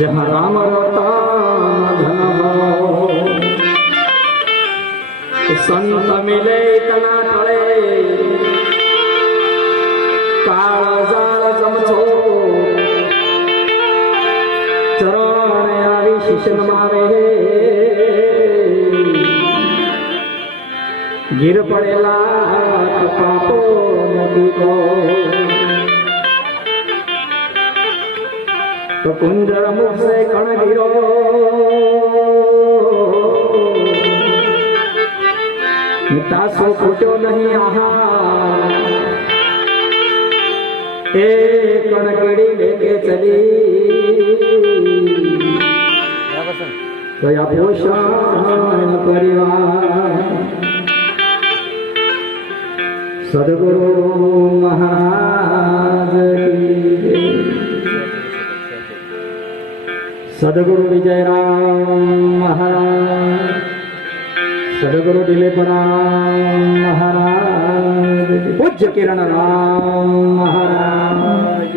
जहाँ राम रतन धन हो संत मिले इतना टळे काळ जाळ जमछो चरण आवी शिशन मारे गिर पड़ेला पापो नदी को तो कुंजर मुख से कण गिरो तासो फूटो नहीं आहा ए कण कीड़ी लेके चली गया पोषण परिवार सदगुरु महाराज की सदगुरु विजय राम महाराज सदगुरु दिलीपराम महाराज पूज्य किरण राम महाराज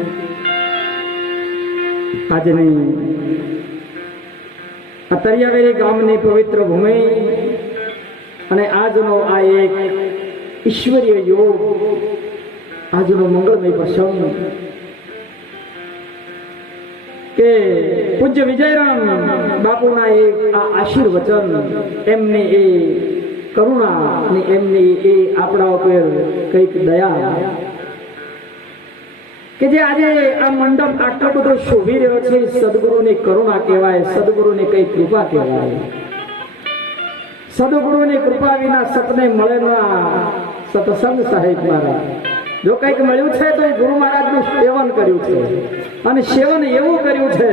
आज नहीं तरियावेरी गामनी पवित्र भूमि અને આજનો આ એક ઈશ્વરીય યોગ આજનો મંગળમય પ્રસંગ કે પૂજ્ય વિજયરામ બાપુના એક આ આશીર્વચન એમની એ કરુણા અને એમની એ આપણા ઉપર કંઈક દયા કે જે આજે આ મંડપ આટલો બધો શોભી રહ્યો છે સદગુરુની કરુણા કહેવાય સદગુરુની કઈ કૃપા કહેવાય સદગુરુની કૃપા વિના સતને મળે ના સત્સંગ સાહેબ મારા જો કંઈક મળ્યું છે તો ગુરુ મહારાજનું સેવન કર્યું છે અને સેવન એવું કર્યું છે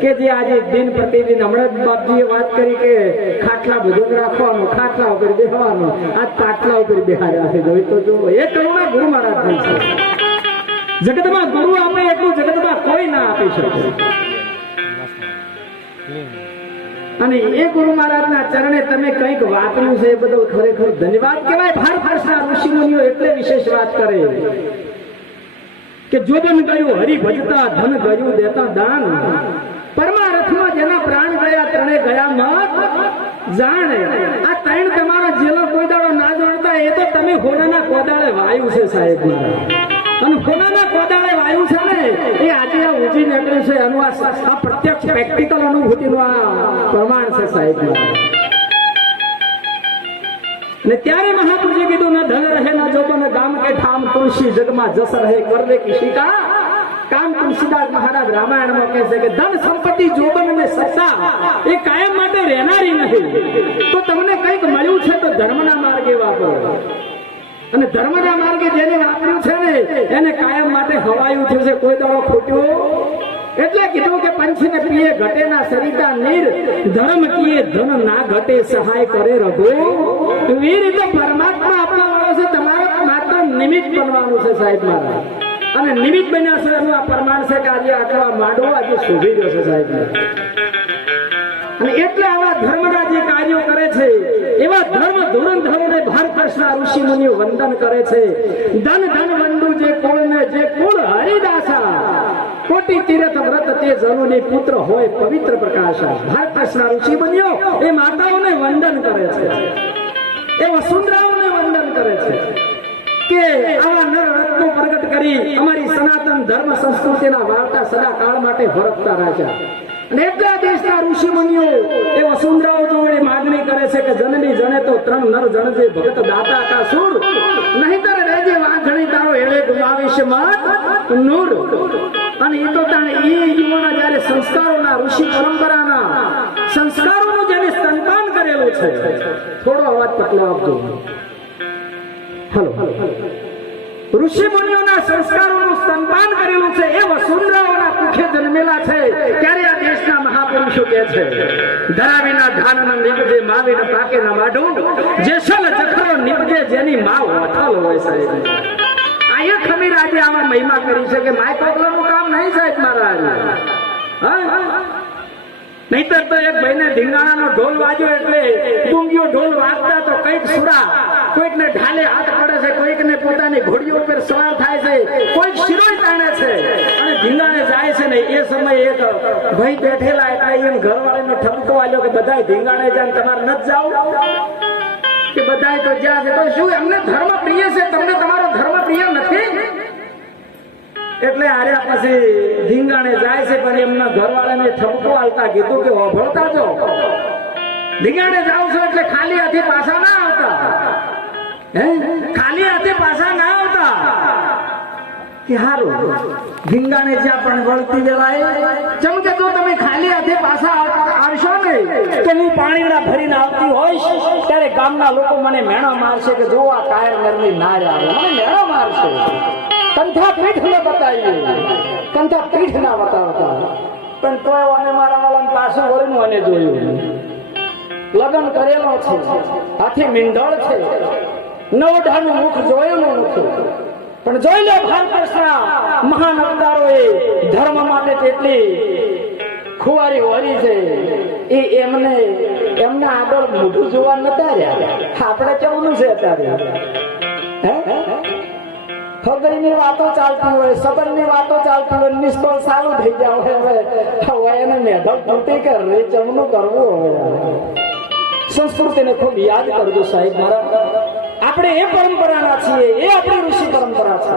કે જે આજે દિન પ્રતિદિન હમણાં બાપજીએ વાત કરી કે ખાટલા બધું રાખવાનું ખાટલા ઉપર બેસવાનું આ પાટલા ઉપર બેહાડ્યા છે જોઈ તો જો એ કરુણા ગુરુ મહારાજની છે જગતમાં ગુરુ આપે એટલું જગતમાં કોઈ ના આપી શકે અને એ ગુરુ મહારાજના ચરણે તમે કંઈક વાપર્યું છે એ બધું ખરેખર ધન્યવાદ કહેવાય ભારત વર્ષના ઋષિ મુનિઓ એટલે વિશેષ વાત કરે કે જોબન ગયું હરિ ભજતા ધન ગયું દેતા દાન પરમારથમાં જેના પ્રાણ ગયા ત્રણે ગયા મત જાણે આ ત્રણ તમારો જેલો કોઈ દાડો ના જાણતા એ તો તમે હોનાના કોદાળે વાયુ છે સાહેબ અને હોનાના કોદાળે વાયુ છે ને એ આજે આ ઊંચી નીકળ્યું છે એનું આ પ્રત્યક્ષ પ્રેક્ટિકલ અનુભૂતિનું આ પ્રમાણ છે સાહેબ ને ત્યારે મહાપુરુષે કીધું ન ધન રહે ન જોબન ગામ કે ઠામ તુલસી જગમાં જસ રહે કરવે કિસી કા કામ તુલસીદાસ મહારાજ રામાયણમાં કહે છે કે ધન સંપત્તિ જોબન અને સત્તા એ કાયમ માટે રહેનારી નથી તો તમને કંઈક મળ્યું છે તો ધર્મના માર્ગે વાપરો અને ધર્મના માર્ગે જેને વાપર્યું છે ને એને કાયમ માટે હવાયું થયું છે કોઈ દાડો ખોટ્યો એટલે કીધું કે પંચને પીએ ઘટે ના સરિતા નીર ધર્મ કીએ ધન ના ઘટે સહાય કરે રઘુ વીર એટલે પરમાત્મા આપવા વાળો છે તમારે માત્ર નિમિત્ત બનવાનું છે સાહેબ મારા અને નિમિત્ત બન્યા છે એનું આ પ્રમાણ છે કે આજે આટલા માંડવો આજે શોભી ગયો છે સાહેબ અને એટલે આવા ધર્મના જે કાર્યો કરે છે એવા ધર્મ ધુરંધરોને ભારત વર્ષના ઋષિ મુનિઓ વંદન કરે છે ધન ધન વંદુ જે કુળને જે કુળ હરિદાસા કોટી તીર્થ વ્રત તે જનોની પુત્ર હોય પવિત્ર પ્રકાશા ભારત વર્ષના ઋષિ મુનિઓ એ માતાઓને વંદન કરે છે એ વસુંધરાઓને વંદન કરે છે કે આવા નર રત્નો પ્રગટ કરી અમારી સનાતન ધર્મ સંસ્કૃતિના વાર્તા સદા કાળ માટે વરતતા રાખ્યા અને એટલા દેશના ઋષિ મુનિઓ એ વસુંધરાઓ જોડે માગણી કરે છે કે જનની જણે તો ત્રણ નર જણજે ભગત દાતા કા સુર નહીતર રેજે વાંધણી તારો એળે ગુમાવીશ મત નૂર અને એ તો તાણે એ યુવાના જ્યારે સંસ્કારોના ઋષિ પરંપરાના સંસ્કારોનું જેને સ્તનપાન કરેલું છે થોડો અવાજ પતલો આપજો હલો ઋષિ મુનિઓના સંસ્કારોનું સ્તનપાન કરેલું છે એ વસુંધરાઓના કુખે જન્મેલા છે ત્યારે આ દેશના મહાપુરુષો કહે છે ધરાવીના ધાનના નિપજે માવીને પાકે ના માઢું જેસલ જખરો નિપજે જેની માં વથલ હોય સાહેબ આયા ખમીર આજે આવા મહિમા કરી છે કે માય કોકલાનું કામ નહીં સાહેબ મહારાજ નહીતર તો એક ભાઈને ધીંગાણાનો ઢોલ વાગ્યો એટલે ડુંગીઓ ઢોલ વાગતા તો કઈક સુરા કોઈકને ઢાલે હાથ પડે છે, કોઈકને પોતાની ઘોડીઓ ઉપર સવાર થાય છે, કોઈક શિરોય તાણે છે અને ધીંગાણે જાય છે ને એ સમયે એક ભાઈ બેઠેલા એટલે એમ ઘરવાળાને ઠપકો આલ્યો કે બધાય ધીંગાણે જાય તમારે નથી જાવ કે બધાય તો જ્યાં છે તો શું એમને ધર્મ પ્રિય છે, તમને તમારો ધર્મ પ્રિય નથી? એટલે આર્યા પછી ધીંગાણે જાય છે પણ એમના ઘરવાળાને ઠપકો આલતા કીધું કે ઓભળતા જો ધીંગાણે જાવ છો એટલે ખાલી હાથે પાછા ના આવતા, ખાલી હાથે પાછા ના આવતા કે હારું ધીંગાણે જ્યાં પણ વળતી વેળાએ જેમ કે જો તમે ખાલી હાથે પાછા આવશો ને તો હું પાણીના ભરીને આવતી હોઈશ ત્યારે ગામના લોકો મને મેણો મારશે કે જો આ કાયર નરની નાર આવે, મને મેણો મારશે. કંઠા પીઠ ને બતાવી, કંઠા પીઠ ના બતાવતા પણ તોય અને મારા વાળાને પાછું વળીનું અને જોયું. લગ્ન કરેલો છે, હાથી મીંઢળ છે, નવઢાનું મુખ જોયેલું નથી પણ જોઈ લે ભારતના મહાન અવતારોએ ધર્મ માટે કેટલી ખુવારી વળી છે. એ એમને આગળ મોઢું જોવા નતા રહ્યા. આપણે કેવું છે અત્યારે ખબરની વાતો ચાલતી હોય, સબરની વાતો ચાલતી હોય, નિષ્ફળ સારું થઈ જાય. હવે એને મેઢક પૂરતી કર રે ચમનું કરવું. હવે સંસ્કૃતિને ખૂબ યાદ કરજો સાહેબ મારા. આપણે એ પરંપરાના છીએ, એ આપણી ઋષિ પરંપરા છે.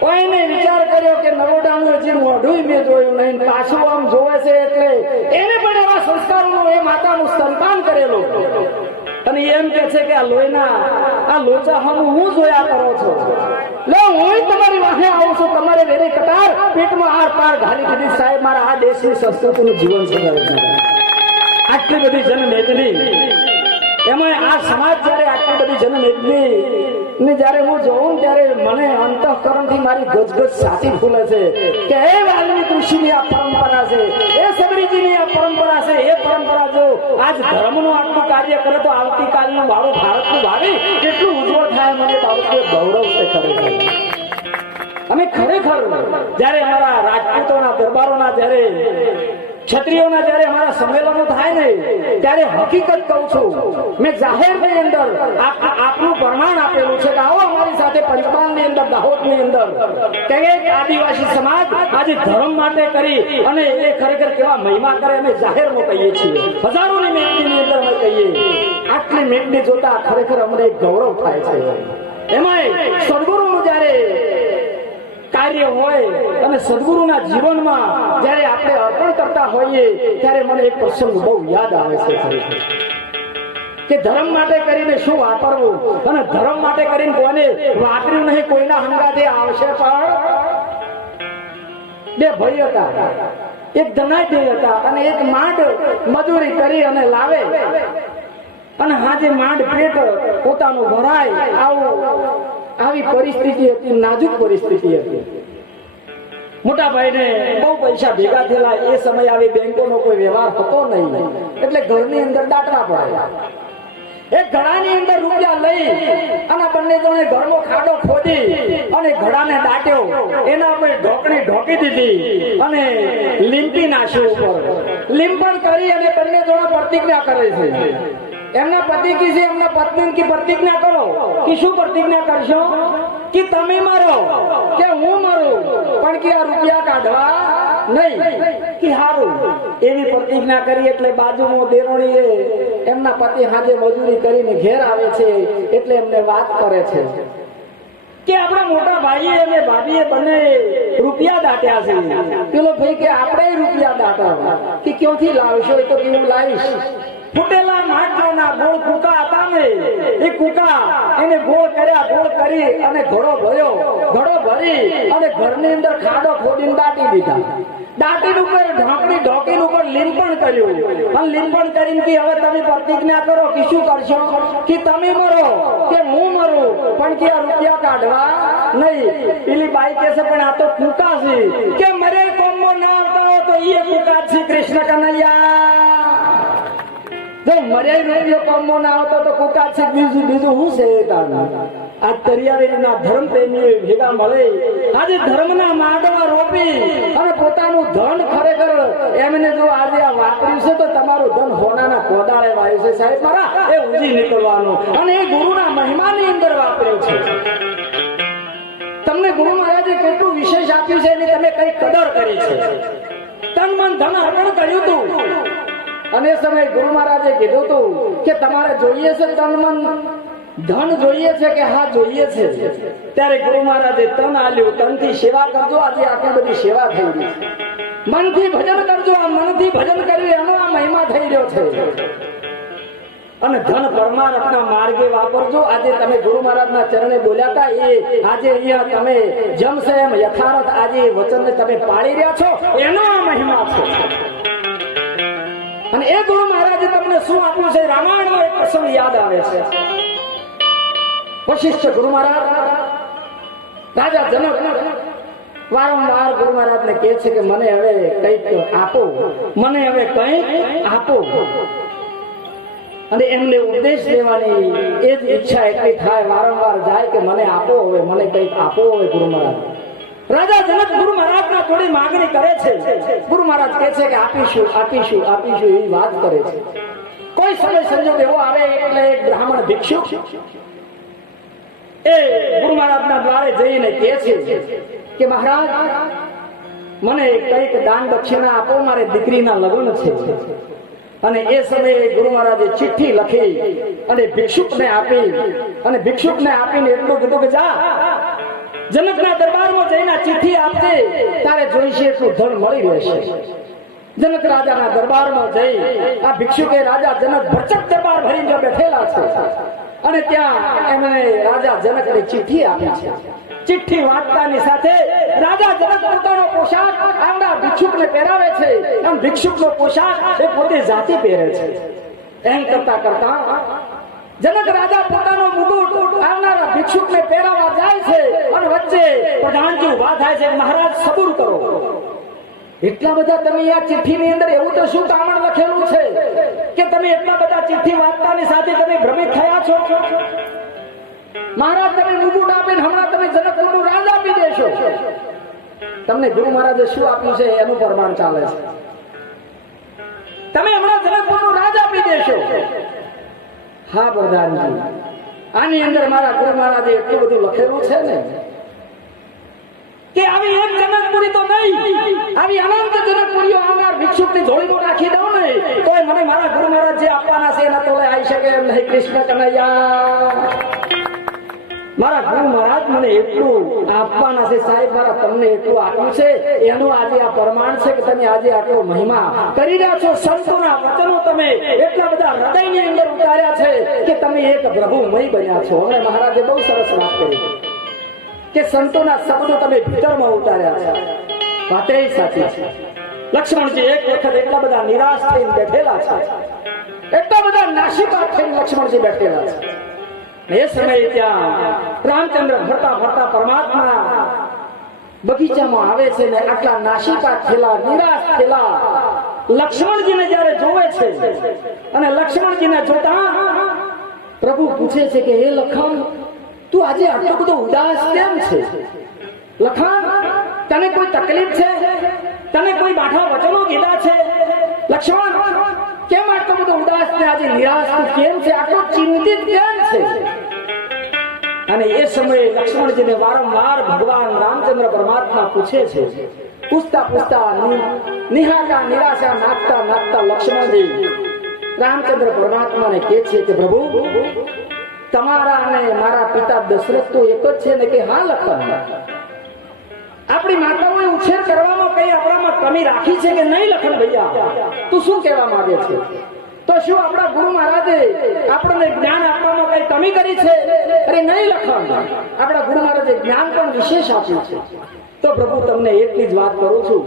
કોઈને વિચાર કર્યો કે નવોડાનું હજી મોઢું મેં જોયું નહીં, પાછું આમ જોવે છે એટલે એને પણ એવા સંસ્કારોનું એ માતાનું સ્તનપાન કરેલું અને એમ કે છે કે આ લોહીના આ લોચા હું જોયા કરો છો, લે હું તમારી વાહે આવું છું, તમારે વેરી કટાર પેટમાં આર પાર ઘાલી દીધી. સાહેબ મારા આ દેશની સંસ્કૃતિનું જીવન સુધારી આટલી બધી જનમેદની, એમાં આ સમાજ જયારે આટલી બધી જનમેદની ને જયારે હું જોઉં ત્યારે મને અંતઃકરણથી મારી ગજગજ છાતી ફૂલે છે કે એ વાલ્મીકી ઋષિની આ પરંપરા છે, એ સબરીજીની આ પરંપરા છે. એ પરંપરા જો આજ ધર્મનું આટલું કાર્ય કરે તો આવતીકાલનું વાળું ભારતનું ભાવિ કેટલું ઉજ્જવળ થાય, મને બાબતે ગૌરવ છે ખરેખર. અમે ખરેખર જયારે અમારા રાજપૂતોના દરબારોના જયારે ક્ષત્રિયોના જયારે અમારા સંમેલનો થાય ને ત્યારે હકીકત કહું છું, મેં જાહેરની અંદર આપનું પ્રમાણ આપેલું છે કે આવો અમારી સાથે પંચમહાલની અંદર, દાહોદની અંદર કે એક આદિવાસી સમાજ આજે ધર્મ માટે કરી અને એ ખરેખર કેવા મહિમા કરે અમે જાહેરમાં કહીએ છીએ. હજારોની મેદની અંદર અમે કહીએ. આટલી મેદની જોતા ખરેખર અમને એક ગૌરવ થાય છે. એમાંય સદગુરુનું જયારે કાર્ય હોય અને સદગુરુના જીવનમાં જયારે આપણે અર્પણ કરતા હોઈએ ત્યારે મને એક પ્રસંગ બહુ યાદ આવે છે કે ધર્મ માટે કરીને શું વાપરવું અને ધર્મ માટે કરીને કોઈને વાપર્યું નહીં, કોઈના હંગાથે આવશે. પણ બે ભાઈ હતા, એક ધનાઢ્ય હતા અને એક માંડ મજૂરી કરી અને લાવે અને હાજે માંડ પેટ પોતાનું ભરાય આવી પરિસ્થિતિ હતી, નાજુક પરિસ્થિતિ હતી. મોટા ભાઈને બહુ પૈસા ભેગા થયેલા, એ સમય આવી બેંકોનો કોઈ વ્યવહાર હતો નહીં એટલે ઘરની અંદર દાટવા પડે. એક ઘડાની અંદર રૂપિયા લઈ અને બંને જણે ઘરમાં ખાડો ખોદી અને ઘડાને દાટ્યો, એના ઉપર ઢોકણી ઢોકી દીધી અને લીંપી નાખ્યું ઉપર. લીંપણ કરી અને બંને જણા પ્રતિજ્ઞા કરે છે. એમના પતિ કી છે એમના પત્ની કી પ્રતિજ્ઞા કરો કે શું પ્રતિજ્ઞા કરશો કે તમે મરો કે હું મરું પણ કે આ રૂપિયા કાઢવા નહીં કે હારું. એવી પ્રતિજ્ઞા કરી એટલે બાજુમાં દેરોણીએ એમના પતિ હાજે મજૂરી કરીને ઘેર આવે છે એટલે એમને વાત કરે છે કે આપણા મોટા ભાઈએ અને ભાભીએ બંને રૂપિયા દાટ્યા છે. પેલો ભાઈ કે આપણે રૂપિયા દાટા કે ક્યાંથી લાવશો? એ તો કેવું લાવીશ, ફૂટેલા માટલાના ગોળ કુકા હતા ને એ કુકા એને ગોળ કર્યા, ગોળ કરી અને ઘડો ભર્યો, ઘડો ભરી અને ઘરની અંદર ખાડો ખોદીને દાટી દીધા. દાટી ઉપર ઢોકણી ઢોકીને ઉપર લીંપણ કર્યું અને લીંપણ કરીને કે હવે તમે પ્રતિજ્ઞા કરો કે શું કરશો કે તમે મરો કે હું મરું પણ કે આ રૂપિયા કાઢવા નહીં. પેલી બાઈ કે છે પણ આ તો કુકા છે કે મરે કોમો ના આવતા હો તો એ કુકા છે કૃષ્ણ કનૈયા. જો મર્યાય રૂપિયો કામમાં ના આવતો તો કુકા છે બીજું શું છે? આ તરિયારીના ધર્મ પ્રેમીઓ ભેગા મળે, આજે ધર્મના માંડવા રોપી અને પોતાનું ધન ખરેખર એમને જો આજે આ વાપર્યું છે તો તમારું ધન હોનાના કોદાળે વાયું છે સાહેબ મારા, એ ઉજી નીકળવાનું અને એ ગુરુના મહિમાની અંદર વાપર્યું છે. તમને ગુરુ મહારાજે કેટલું વિશેષ આપ્યું છે એની તમે કઈ કદર કરી છે. તન મન ધન અર્પણ કર્યું હતું અને એ સમયે ગુરુ મહારાજે કીધું હતું કે તમારે જોઈએ છે તન મન ધન જોઈએ છે કે હા જોઈએ છે. ત્યારે ગુરુ મહારાજે તન આલ્યું, તનથી સેવા કરજો, આજે આટલી બધી સેવા થઈ રહી છે. મનથી ભજન કરજો, આ મનથી ભજન કર્યું એનો આ મહિમા થઈ રહ્યો છે. અને ધન પરમાર્થના માર્ગે વાપરજો. આજે તમે ગુરુ મહારાજના ચરણે બોલ્યા હતા એ આજે અહીંયા તમે જમશે એમ યથાર્થ આજે વચનને તમે પાળી રહ્યા છો એનો આ મહિમા છે. અને એ ગુરુ મહારાજે તમને શું આપ્યું છે? રામાયણનો એક પ્રસંગ યાદ આવે છે. વશિષ્ઠ ગુરુ મહારાજ રાજા જનક વારંવાર ગુરુ મહારાજને કહે છે કે મને હવે કંઈક આપો, મને હવે કંઈક આપો. અને એમને ઉપદેશ દેવાની એ જ ઈચ્છા એટલી થાય, વારંવાર જાય કે મને આપો, હવે મને કંઈક આપો હવે ગુરુ મહારાજ. રાજા જનક ગુરુ મહારાજના થોડી માંગણી કરે છે. ગુરુ મહારાજ કહે છે કે આપીશું આપીશું આપીશું એવી વાત કરે છે. કોઈ સમય સંજોગ એવો આવે એટલે એક બ્રાહ્મણ ભિક્ષુ એ ગુરુ મહારાજના દ્વારે જઈને કહે છે કે મહારાજ મને કંઈક દાન દક્ષિણા આપો, મારે દીકરીના લગ્ન છે. અને એ સમયે ગુરુ મહારાજે ચિઠ્ઠી લખી અને ભિક્ષુકને આપી અને ભિક્ષુકને આપીને એટલું કીધું કે જા જનકના દરબારમાં જઈને ચિઠ્ઠી આપજે, તારે જોઈશે એટલું ધન મળી રહેશે. જનક રાજાના દરબારમાં જઈ આ ભિક્ષુકે રાજા જનક ભરચક દરબાર ભરીને બેઠેલા છે અને ત્યાં એમણે રાજા જનકને ચિઠ્ઠી આપી છે. ચિઠ્ઠી વાંચતાની સાથે રાજા જનક પોતાનો પોશાક આવનાર ભિક્ષુકને પહેરાવે છે અને ભિક્ષુકનો પોશાક એ પોતે જાતે પહેરે છે. એમ કરતા કરતા જનક રાજા પોતાનો મુકુટ આવનારા ભિક્ષુકને પહેરાવા જાય છે અને વચ્ચે પ્રધાનજી ઉભા થાય છે, મહારાજ સબૂર કરો. એટલા બધા તમે આ ચિઠ્ઠીની અંદર એવું તો શું કામણ લખેલું છે કે તમે એટલા બધા ચિઠ્ઠી વાંચતાની સાથે તમે ભ્રમિત થયા છો? મહારાજ તમે મુકુટ આપીને હમણાં તમે જનકપુરનું રાજ આપી દેશો. તમને ગુરુ મહારાજે શું આપ્યું છે એનું પ્રમાણ ચાલે છે. તમે હમણાં જનકપુરનું રાજ આપી દેશો. હા પ્રધાનજી, આની અંદર મારા ગુરુ મહારાજે એટલું બધું લખેલું છે ને કે આવી એક જનકપુરી તો નહીં, આવી અનંત જનકપુરીઓ આવનાર ભિક્ષુકની ઝોળીમાં નાખી દઉં ને તોય મને મારા ગુરુ મહારાજ જે આપવાના છે એના તોલે આવી શકે એમ નહીં. કૃષ્ણ કનૈયા, મારા ગુરુ મહારાજ મને એટલું આપવાના છે સાહેબ, મારા તમને એટલું આપ્યું છે એનું આજે આ પ્રમાણ છે કે તમે આજે આટલો મહિમા કરી રહ્યા છો. સંતોના વચનો તમે એટલા બધા હૃદયની અંદર ઉતાર્યા છે કે તમે એક પ્રભુમય બન્યા છો. અને મહારાજે બહુ સરસ વાત કરી કે સંતોના શબ્દો તમે ભીતરમાં ઉતાર્યા છે. વાત એ સાચી છે. લક્ષ્મણજી એક વખત એટલા બધા નિરાશ થઈને બેઠેલા છે, એટલા બધા નાસીપાત થઈને લક્ષ્મણજી બેઠેલા છે. એ સમયે ત્યાં રામચંદ્ર ફરતા ફરતા પરમાત્મા બગીચામાં આવે છે ને આટલા નાસીપાત થયેલા નિરાશ થયેલા લક્ષ્મણજીને જયારે જોવે છે અને લક્ષ્મણજીને જોતા પ્રભુ પૂછે છે કે હે લખન, તું આજે આટલો બધો ઉદાસ કેમ છે? લખન, તને કોઈ તકલીફ છે? તને કોઈ બાઠા વચનો કીધા છે? લક્ષ્મણ, કેમ આટલો બધો ઉદાસ ને આજે નિરાશ તું કેમ છે? આટલો ચિંતિત કેમ છે? અને એ સમયે લક્ષ્મણજીને વારંવાર ભગવાન રામચંદ્ર પરમાત્મા પૂછે છે. પૂછતા પૂછતા નિહાળતા નિરાશા નાખતા નાખતા લક્ષ્મણજી રામચંદ્ર પરમાત્માને કહે છે કે પ્રભુ, તમારા અને મારા પિતા દશરથ તો એક જ છે ને? કે હા લખન, આપણી માતાઓએ ઉછેર કરવામાં કઈ આપણામાં કમી રાખી છે કે નહીં? લખન ભૈયા, તું શું કહેવા માંગે છે? તો શું આપણા ગુરુ મહારાજે આપણને જ્ઞાન આપવામાં કઈ કમી કરી છે? અરે નહીં લખન, આપણા ગુરુ મહારાજે જ્ઞાન પણ વિશેષ આપ્યું છે. તો પ્રભુ તમને એટલી જ વાત કરું છું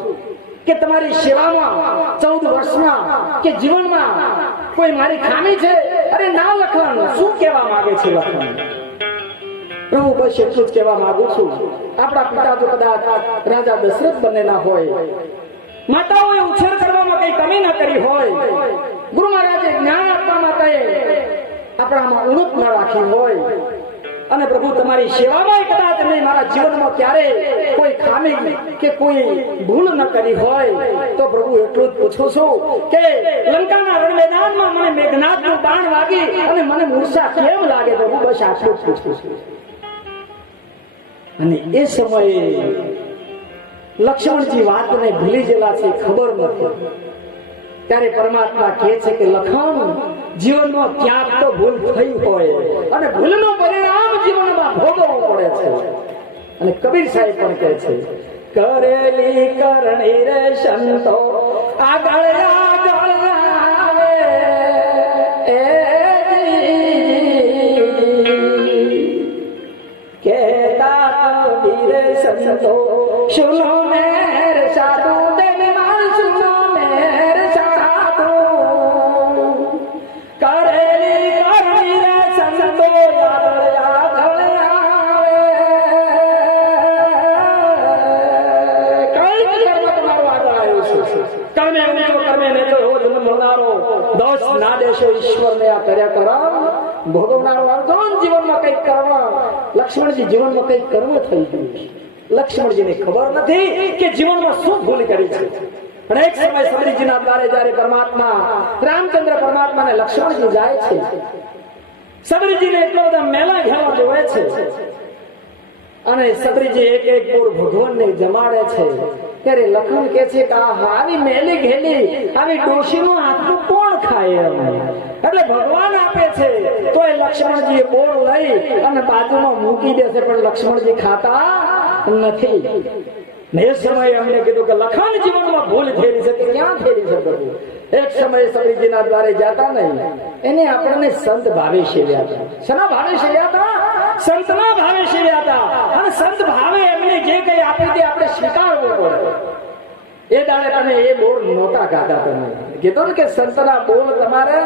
કે તમારી સેવામાં 14 વર્ષમાં કે જીવનમાં કોઈ મારી ખામી છે? અરે ના લખન, શું કહેવા માંગે છે લખન? પ્રભુ બસ એટલું જ કહેવા માંગુ છું, આપણા પિતા જો કદાચ રાજા દશરથ બનેલા હોય, માતાઓએ ઉછેર કરવામાં કઈ કમી ન કરી હોય, ગુરુ મહારાજે જ્ઞાન આપવામાં કઈ આપણામાં ઉણપ ન રાખી હોય અને પ્રભુ તમારી સેવામાં કદાચ નહીં મારા જીવનમાં ક્યારે કોઈ ખામી કે કોઈ ભૂલ ન કરી હોય તો પ્રભુ એટલું જ પૂછું છું કે લંકાના રણ મેદાનમાં મને મેઘનાદનું બાણ વાગી અને મને મૂર્છા કેમ લાગે પ્રભુ, બસ આટલું જ પૂછું છું. અને એ સમયે લક્ષ્મણજી વાતને ભૂલી ગયેલા છે, ખબર નથી. ત્યારે પરમાત્મા કહે છે કે લખન, જીવનમાં ક્યાંક તો ભૂલ થઈ હોય અને ભૂલનું પરિણામ જીવનમાં ભોગવવું પડે છે. અને કબીર સાહેબ પણ કહે છે, કરેલી કરણી રે સંતો આગળ આગળ આવે, કહેતા કબીર સંતો સુનો મેર સાધુ દેવ માર સુનો મેર સાધુ, કરેલી કરણી રે સંતો આગળ આગળ આવે. કઈ કર્મ તમારું આગળ આવ્યું છે? કર્મે ઉમજો કર્મે ને તો રોજ મળનારો દોષ ના દેશો ઈશ્વરને આ કર્યા કરમ ભોગવનારો અર્જુન જીવનમાં કઈક કરવા, લક્ષ્મણજી જીવનમાં કઈક કરવું થઈ ગયું છે. લક્ષ્મણજીને ખબર નથી કે જીવનમાં શું ભૂલ કરી છે. પણ એક સમય સબરીજીના દ્વારે જ્યારે પરમાત્મા રામચંદ્ર પરમાત્માને લક્ષ્મણજી જાય છે, સબરીજીને એટલો બધા મેલા ઘેલા જોવે છે અને સબરીજી એક એક બોર ભગવાનને જમાડે છે. ત્યારે લખન કે છે કે આવી મેલી ઘેલી આવી ડોશીનું હાથનું કોણ ખાય? એટલે ભગવાન આપે છે તો એ લક્ષ્મણજી બોર લઈ અને બાજુમાં મૂકી દેશે, પણ લક્ષ્મણજી ખાતા નથી. ને એ સમયે અમને કીધું કે લખન જીવનમાં ભૂલ થયેલી છે, કે ક્યાં થયેલી છે પ્રભુ? એક સમયે સબરીજીના દ્વારે જતા નહીં, એને આપણને સંત ભાવે સેવ્યા હતા. શના ભાવે સેવ્યા હતા? સંતના ભાવે સેવ્યા હતા. અને સંત ભાવે એમને જે કઈ આપે તે આપણે સ્વીકારવું પડે. એ દાડે તમે એ બોર નહોતા ગાતા. તમે કીધું ને કે સંતના બોલ તમારે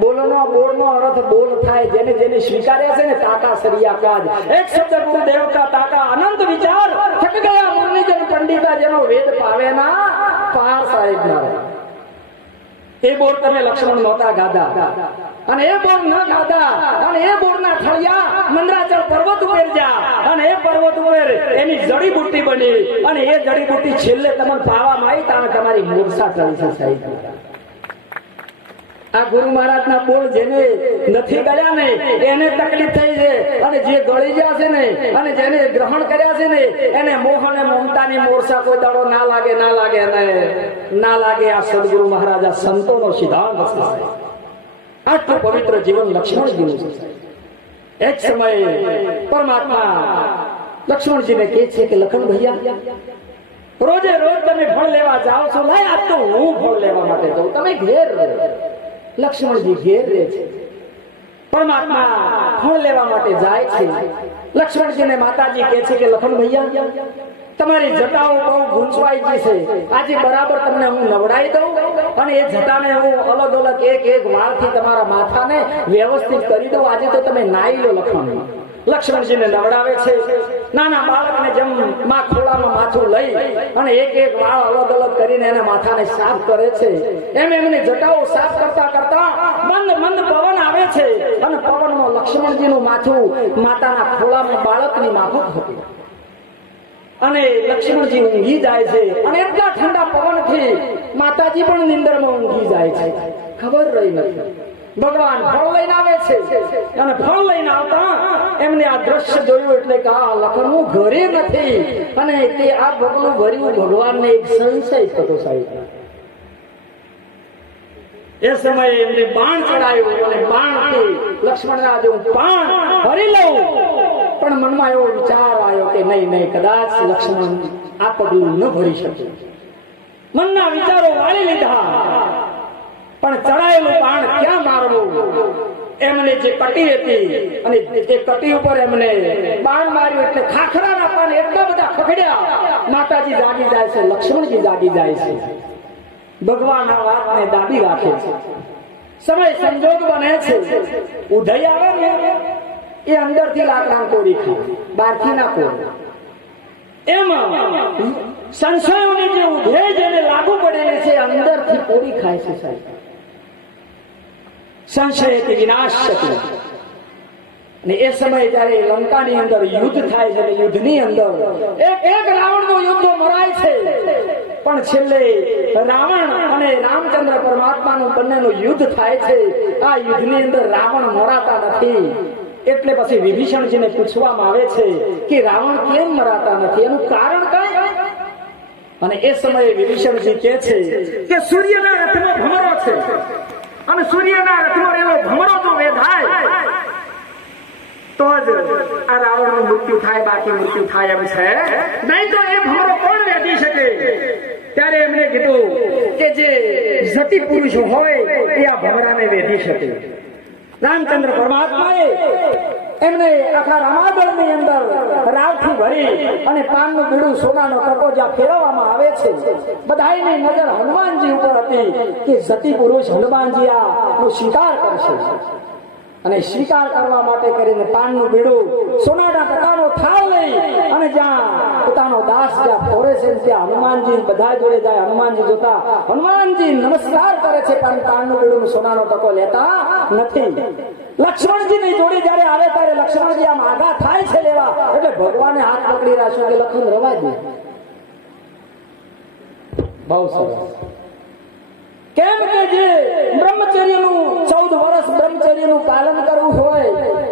બોલનો બોલનો અર્થ બોલ થાય, જેને જેને સ્વીકાર્યા છે ને તાકા સરિયા કાજ. એક શબ્દ ગુરુદેવ કા તાકા અનંત વિચાર થક ગયા મુરલીજન પંડિતા, જેનો વેદ પાવે ના પાર સાહેબ ના. એ બોર તમે લક્ષ્મણ નહોતા ગાધા અને એ બોર ન ગાધા અને એ બોરના થળિયા મંદરાચલ પર્વત ઉપર જા અને એ પર્વત ઉપર એની જડીબુટ્ટી બની અને એ જડીબુટ્ટી છેલ્લે તમને પાવામાં આવી તાણે તમારી મૂર્છા ટળી છે સાહેબ. આ ગુરુ મહારાજના બોલ જેને નથી ગયા ને એને તકલીફ થઈ છે, અને જે ગળી ગયા છે ને અને જેને ગ્રહણ કર્યા છે ને એને મોહ અને મમતાની મોરસા કોઈ દાડો ના લાગે, ના લાગે ને ના લાગે. આ સદગુરુ મહારાજા સંતોનો સિદ્ધાંત છે. આટલું પવિત્ર જીવન લક્ષ્મણજીનું છે. એક સમયે પરમાત્મા લક્ષ્મણજીને કહે છે કે લખન ભૈયા, રોજે રોજ તમે ફળ લેવા જાઓ છો, લાય આજ તો હું ફળ લેવા માટે જાઉં, તમે ઘેર રહો. લક્ષ્મણજી ઘેર રહે છે. પરમાત્મા ફળ લેવા માટે જાય છે. લક્ષ્મણજીને માતાજી કહે છે કે લખન ભૈયા, તમારી જટાઓ બહુ ગૂંચવાઈ ગઈ છે, આજે બરાબર તમને હું નવડાવી દઉં અને એ જટાને હું અલગ અલગ એક એક વાળથી તમારા માથાને વ્યવસ્થિત કરી દઉં. આજે તો તમે નાઈ લો. લક્ષ્મણજીને નવડાવે છે. નાના બાળકને જેમ માં ખોળામાં માથું લઈ અને એક એક વાળ અલગ અલગ કરીને એને માથાને સાફ કરે છે, એમ એમની જટાઓ સાફ કરતા કરતા મંદ મંદ પવન આવે છે અને પવનમાં લક્ષ્મણજીનું માથું માતાના ખોળામાં બાળકની માફક હતું અને લક્ષ્મણજી ઊંઘી જાય છે. અને એટલા ઠંડા પવનથી માતાજી પણ નિંદરમાં ઊંઘી જાય છે. ખબર રહી નથી. ભગવાન ફળ લઈને આવે છે અને ફળ લઈને આવતા એમને આ દ્રશ્ય જોયું એટલે કે આ લખન હું ઘરે નથી. અને તે આ પગલું ભર્યું ભગવાનને એક સંશય થતો સાહેબ. એ સમયે એમને બાણ ચડાયું અને બાણથી લક્ષ્મણના જો બાણ ભરી લઉં, પણ મનમાં એવો વિચાર આવ્યો કે નહીં નહીં, કદાચ લક્ષ્મણ આ પગલું ન ભરી શકે. મનના વિચારો વાળી લીધા, પણ ચડાયેલું બાણ ક્યાં મારવું? એમને જે કટી હતી અને એ કટી ઉપર એમને બાણ માર્યું એટલે ખાખરાના પાન એટલા બધા ખખડ્યા. માતાજી જાગી જાય છે, લક્ષ્મણજી જાગી જાય છે. ભગવાન આ વાતને દાબી રાખે છે. સમય સંજોગ બને છે. ઉદય આવે ને એ અંદરથી લાકડા કોરી ખાય, બહારથી ના કોરી. એમ સંશયોની જે ઉધે જેને લાગુ પડેલી છે અંદરથી કોરી ખાય છે સાહેબ. સંશયથી વિનાશ થતો. ને એ સમયે જયારે લંકાની અંદર યુદ્ધ થાય છે, યુદ્ધની અંદર એક રાવણનું યુદ્ધ મરાય છે, પણ છેલ્લે રાવણ અને રામચંદ્ર પરમાત્માનું બંનેનું યુદ્ધ થાય છે. આ યુદ્ધની અંદર રાવણ મરાતા નથી. એટલે પછી વિભીષણજીને પૂછવામાં આવે છે કે રાવણ કેમ મરાતા નથી, એનું કારણ કઈ? અને એ સમયે વિભીષણજી કહે છે કે સૂર્યના રથમાં ભમરો છે, અને સૂર્યના રથમાં એવો ભમરો જો વેધાય તો જ આ રાવણનું મૃત્યુ થાય, બાકી મૃત્યુ થાય એમ છે નહીં. તો એ ભમરો કોણ વેધી શકે? ત્યારે એમણે કીધું કે જે સતી પુરુષ હોય એ આ ભમરાને વેધી શકે. રામચંદ્ર પરમાત્માએ એમને આખા રામાદળની અંદર રાવથી ભરી અને પાનનું બીડું સોનાનો ટકો જ્યાં ફેરવવામાં આવે છે, બધાની નજર હનુમાનજી ઉપર હતી કે સતી પુરુષ હનુમાનજી આનો શિકાર કરશે. અને શિકાર કરવા માટે કરીને પાનનું બીડું સોનાના ટકાનો થાળ લઈ અને જ્યાં પોતાનો દાસ જ્યાં ફોરે છે ત્યાં હનુમાનજી બધા જોડે જાય. હનુમાનજી જોતા હનુમાનજી નમસ્કાર કરે છે, પણ પાનનું બીડું સોનાનો ટકો લેતા નથી. લક્ષ્મણજી ની જોડે જયારે આવે ત્યારે લક્ષ્મણજી આમ આગા થાય છે લેવા, એટલે ભગવાને હાથ પકડી રાખ્યો કે લક્ષ્મણ રવા દે. બહુ સરસ. કેમ કે જે બ્રહ્મચર્યનું 14 વર્ષ બ્રહ્મચર્યનું પાલન કરવું હોય,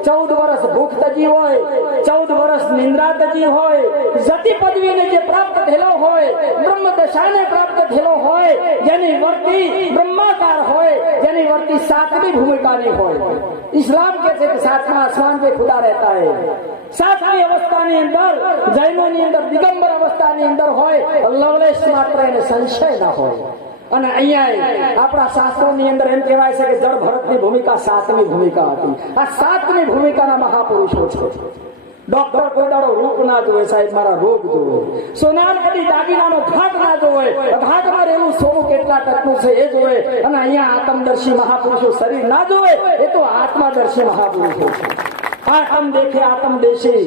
14 વર્ષ ભૂખ તજી હોય, 14 વર્ષ નિંદ્રા તજી હોય, સતી પદવીને જે પ્રાપ્ત થયેલો હોય, બ્રહ્મ દશાને પ્રાપ્ત થયેલો હોય, જેની વર્તી બ્રહ્માકાર હોય, જેની વર્તી 7મી ભૂમિકાની હોય. ઇસ્લામ કે છે કે 7મા આસમાન पे खुदा रहता है. 7મી અવસ્થાની અંદર જૈનોની અંદર દિગંબર અવસ્થાની અંદર હોય, લવલેશ માત્ર એને સંશય ના હોય. અને અહીંયા આપણા શાસ્ત્રોની અંદર એમ કહેવાય છે કે જળ ભરતની ભૂમિકા 7મી ભૂમિકા હતી. આ 7મી ભૂમિકાના મહાપુરુષો છે. ડોક્ટર કોઈ દાડો રૂપ ના જોવે, સાહેબ મારા રોગ જોવે. સોનાર કદી દાગીનાનો ઘાટ ના જોવે, ઘાટમાં રહેલું સોનું કેટલા ટકનું છે એ જોવે. અને અહીંયા આત્મદર્શી મહાપુરુષો શરીર ના જોવે, એ તો આત્માદર્શી મહાપુરુષો છે. આત્મ દેખે આત્મ દેશી,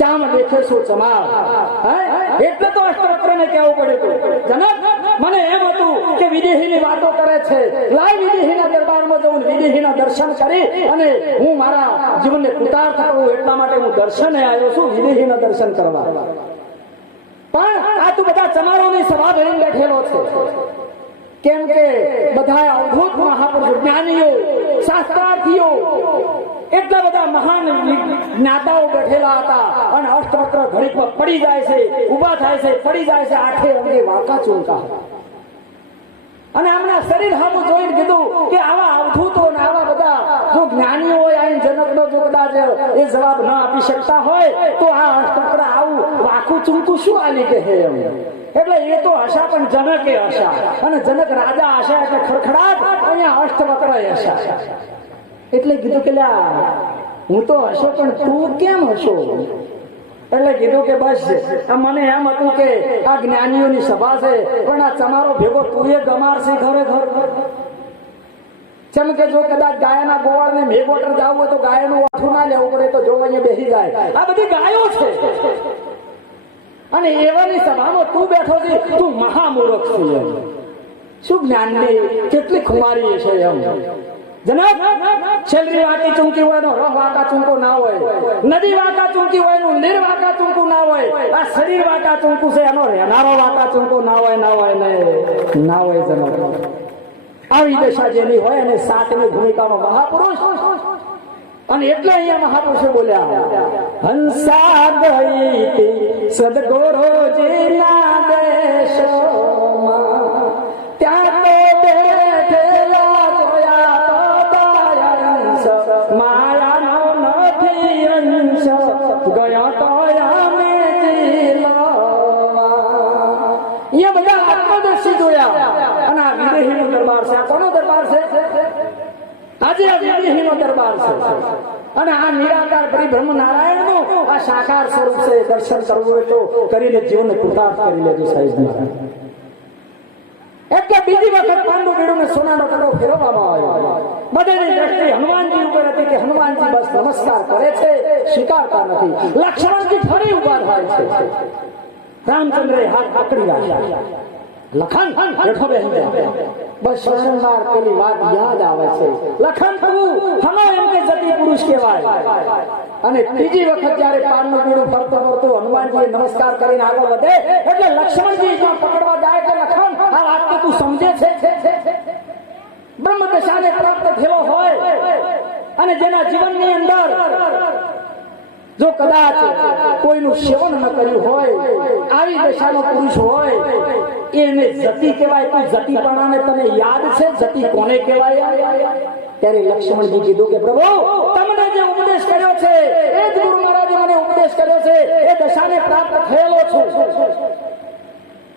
ચામ દેખે સો ચમાર. એટલે તો અષ્ટવક્રને કહેવું પડ્યું જનક મને એમ હતું કે વિદેહીની વાતો કરે છે, લાય વિદેહીના દરબારમાં જવું, વિદેહીના દર્શન કરી અને હું મારા જીવનને કૃતાર્થ કરું, એટલા માટે હું દર્શને આવ્યો છું, વિદેહીના દર્શન કરવા. પણ આ તું બધા ચમારોની સભા ભરીને બેઠેલો છે. કેમ કે બધા અવધૂત મહાપુરુષો, જ્ઞાનીઓ, શાસ્ત્રાર્થીઓ, એટલા બધા મહાન જ્ઞાતાઓ બેઠેલા હતા. અને અષ્ટવક્ર ઘડીકમાં પડી જાય છે, ઉભા થાય છે, પડી જાય છે, આખે અંગે વાંકા ચૂંકા. અને આમના શરીર સામું જોઈને કીધું કે આવા અવધૂતો ને આવા બધા જો જ્ઞાનીઓ હોય, આઈને જનકનો જો કદાચ એ જવાબ ન આપી શકતા હોય તો આ અષ્ટવક્ર આવું વાંકું ચૂંકું શું આલી કહે એમ. એટલે એ તો હશા, પણ જનકે હશા, અને જનક રાજા હશા એટલે ખડખડાટ, અહીંયા અષ્ટવક્ર હશા. એટલે કીધું કે હું તો હશો, પણ તું કેમ હશો? એટલે કીધું કે બસ મને એમ હતું કે આ જ્ઞાનીઓની સભા છે, પણ આ તમારો ભેગો તું એ ગમારશે ખરેખર. જેમ કે જો કદાચ ગાયના ગોવાળ ને મેઘોટર જવું હોય તો ગાયનું ઓઠું ના લેવું પડે, તો જો અહીંયા બેસી જાય. આ બધી ગાયો છે, અને એવાની સભામાં તું બેઠો છે, તું મહામૂર્ખ છે એમ. શું જ્ઞાનની કેટલી ખુમારી છે એમ. જનક છેલ્લી વાંકી ચૂંકી હોય નો રહ વાંકા ચૂંકો ના હોય, નદી વાંકા ચૂંકી હોય નું નીર વાંકા ચૂંકું ના હોય, આ શરીર વાંકા ચૂંકું છે એનો રહેનારો વાંકા ચૂંકો ના હોય, ના હોય ને ના હોય. જનક આવી દશા જેની હોય અને 7મી ભૂમિકાનો મહાપુરુષ. અને એટલે અહીંયા મહાપુરુષો બોલ્યા, હંસા ગઈ સદગુરુજીના દેશોમાં, ત્યાં તો બેઠેલા જોયા તો દયાંશ, માયાનો નથી અંશ, ગયા તો અમે જીલવા. અહીંયા બધા આત્મદર્શી જોયા. અને આ વિદેહીનો દરબાર છે. આ કોનો દરબાર છે? આજે આ વિદેહીનો દરબાર છે. અને આ નિરાકાર પરિબ્રહ્મ નારાયણનું આ સાકાર સ્વરૂપ છે. દર્શન કરવું હોય તો કરીને જીવનને કૃતાર્થ કરી લેજો સાહેબ. એટલે બીજી વખત પાંડુ બીડુને સોનાનો ટકો ફેરવવામાં આવ્યો. બધાની દ્રષ્ટિ હનુમાનજી ઉપર હતી કે હનુમાનજી બસ નમસ્કાર કરે છે, સ્વીકારતા નથી. લક્ષ્મણજી ફરી ઉભા થાય છે. રામચંદ્રે હાથ પકડી રાખ્યા. લખન બેઠો બેસી બસ વારંવાર પેલી વાત યાદ આવે છે. લખન તું હનો એમ કે જતી પુરુષ કહેવાય. અને ત્રીજી વખત જ્યારે પાનનું પીળું ફરતું ફરતું હનુમાનજીએ નમસ્કાર કરીને આગળ વધે એટલે લક્ષ્મણજી જ્યાં પકડવા જાય કે લખન આ વાત તો તું સમજે છે બ્રહ્મ દશાને પ્રાપ્ત થયેલો હોય અને જેના જીવનની અંદર જો કદાચ કોઈનું સેવન ન કર્યું હોય આવી દશાનો પુરુષ હોય એને જતી કહેવાય. તું જતીપણાને તને યાદ છે જતી કોને કહેવાય? ત્યારે લક્ષ્મણજી કીધું કે પ્રભુ તમને જે ઉપદેશ કર્યો છે એ જ ગુરુ મહારાજે મને ઉપદેશ કર્યો છે એ દશાને પ્રાપ્ત થયેલો છું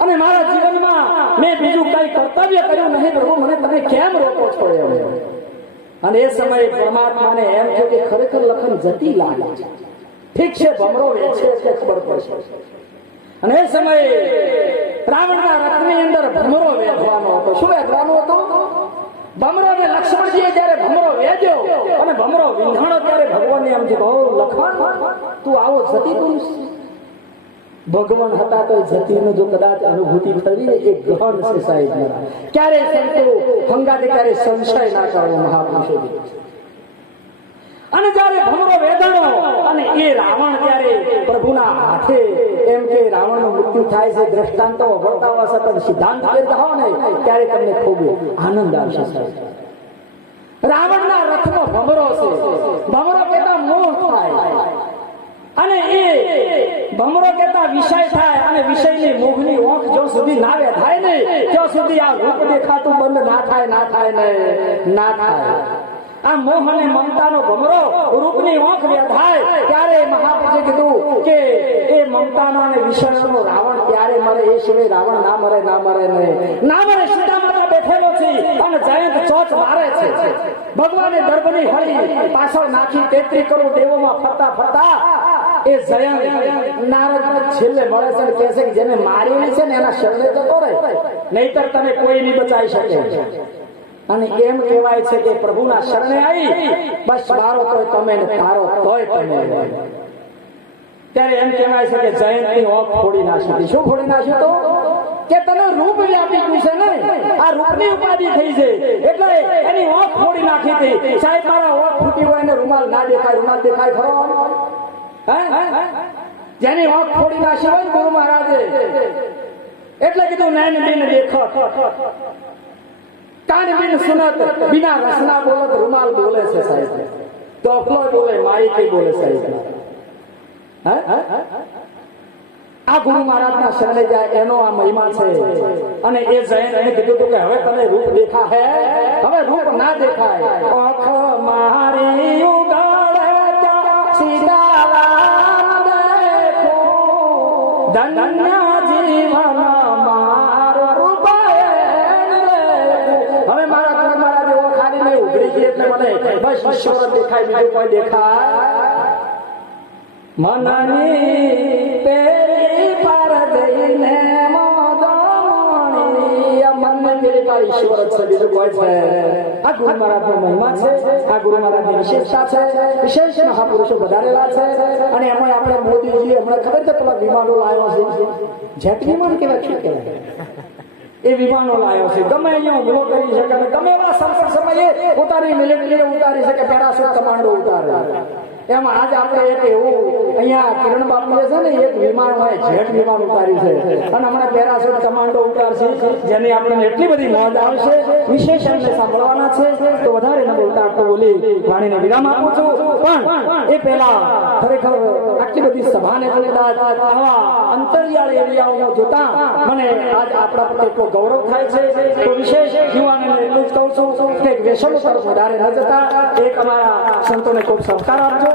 અને મારા જીવનમાં મેં બીજું કઈ કર્તવ્ય કર્યું નહીં. પ્રભુ મને તમે કેમ રોકો છો? અને એ સમયે પરમાત્માને એમ છે કે ખરેખર લખન જતી લાગે છે. ઠીક છે ભમરો વેચે છે ખબર પડશે. અને એ સમયે રાવણના રથની અંદર ભમરો વેચવાનો હતો. શું વેચવાનો હતો? ભમરો. ને લક્ષ્મણજીએ જયારે ભમરો વેચ્યો અને ભમરો વિંધાણો ત્યારે ભગવાનને એમ છે લખન તું આવો જતી પુરુષ. ભગવાન હતા તો જતીનું જો કદાચ અનુભૂતિ થવી એ ગહન છે સાહેબ. ક્યારે સંતો હંગાતે ક્યારે સંશય ના કરવો મહાપુરુષો. અને જયારે ભમરો વેદાણો અને એ રાવણ ત્યારે પ્રભુના હાથે એમ કે રાવણનું મૃત્યુ થાય છે દ્રષ્ટાંતો વર્તાવા છતાં સિદ્ધાંત લેતા હો ને ત્યારે તમને ખૂબ આનંદ આવશે સાહેબ. રાવણના રથનો ભમરો છે. ભમરો કહેતા મોહ થાય અને એ ભમરો કહેતા વિષય થાય અને વિષયની મોહની ઓંખ જો સુધી ના થાય ને ત્યાં સુધી આ રૂપ દેખાતું બંધ ના થાય ના થાય ને ના થાય. આ મોહ અને મમતાનો ભમરો રૂપની ઓંખ વેધાય ત્યારે મહાપુરુષે કીધું કે એ મમતાનો અને વિષયનો રાવણ ત્યારે મરે એ સિવાય રાવણ ના મરે ના મરે ના મરે. સીતા માતા બેઠેલો છે અને જયંત ચોચ મારે છે. ભગવાને દર્ભની હળી પાછળ નાખી 33 કરોડ દેવોમાં ફરતા ફરતા એ જયંત નારદ છેલ્લે મળે છે કે છે કે જેને મારેલી છે ને એના શરણે જતો રહે નહીતર તને કોઈ નહીં બચાવી શકે. અને એમ કહેવાય છે કે પ્રભુના શરણે આવી બસ મારો તોય તમે ને તારો તોય તમે. ત્યારે એમ કહેવાય છે કે જયંતની ઓંખ ફોડી નાખી. શું ફોડી નાખ્યું? તો કે તને રૂપ વ્યાપી ગયું છે ને આ રૂપની ઉપાધિ થઈ છે એટલે એની ઓંખ ફોડી નાખી હતી. સાહેબ મારા ઓંખ ફૂટી હોય ને રૂમાલ ના દેખાય. રૂમાલ દેખાય ખરો? જેની ઓંખ ફોડી નાખી હોય ગુરુ મહારાજે એટલે કીધું નૈન બિન દેખત કાન બિન સુનત બિના રસના બોલત રૂમાલ બોલે છે સાહેબ. દોખલો બોલે માઈકી બોલે સાહેબ. આ ગુરુ મહારાજના શરણે જાય એનો આ મહિમા છે. અને એ જૈન એને કીધું હતું કે હવે તને રૂપ દેખા હે હવે રૂપ ના દેખાય. ઓખ મારી ઉગાડે સીતારામ દેખો ધન્ય જીવન મારો રૂપાય. હવે મારા ગુરુ મહારાજે ઓખાડી નહીં ઉઘડી ગઈ એટલે મને બસ ઈશ્વર દેખાય બીજું કોઈ દેખાય મનની પેરી પર દઈને મોદોણી મનની પેરી પર ઈશ્વર છે બીજું કોઈ છે. આ ગુરુ મહારાજનો મહિમા છે. આ ગુરુ મહારાજની વિશેષતા છે. વિશેષ મહાપુરુષો વધારેલા છે. અને એમાં આપણે મોદીજી હમણાં ખબર છે પેલા વિમાનો લાવ્યો છે જેટ વિમાન કેવા શું કહેવાય એ વિમાનો લાવ્યો છે. ગમે અહીંયા ઉભો કરી શકે અને ગમે એવા સંકટ સમયે ઉતારી મિલિટરી ઉતારી શકે પેરાશૂટ કમાન્ડો ઉતારે. એમાં આજે આપણે એક એવું અહીંયા કિરણ બાપુએ છે ને એક વિમાન હોય જેટ વિમાન ઉતાર્યું છે અને હમણાં પેરાશૂટ કમાન્ડો ઉતારશે જેની આપણને એટલી બધી મોજ આવશે. વિશેષ એમને સાંભળવાના છે તો વધારે ન બોલતા તો બોલી વાણીને વિરામ આપું છું. પણ એ પહેલા ખરેખર આટલી બધી સભાને આવા અંતરિયાળ એરિયાઓમાં જોતા મને આજ આપણા પ્રત્યે એટલો ગૌરવ થાય છે. તો વિશેષ યુવાનોને એટલું જ કહું છું કે વ્યસનો તરફ વધારે ન જતા એક અમારા સંતોને ખૂબ સહકાર આપજો.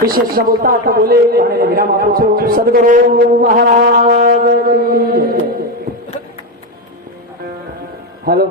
વિશેષ ન બોલતા તો બોલે વાણીને વિરામ આપું છું. સદગુરુ મહારાજ. હેલો.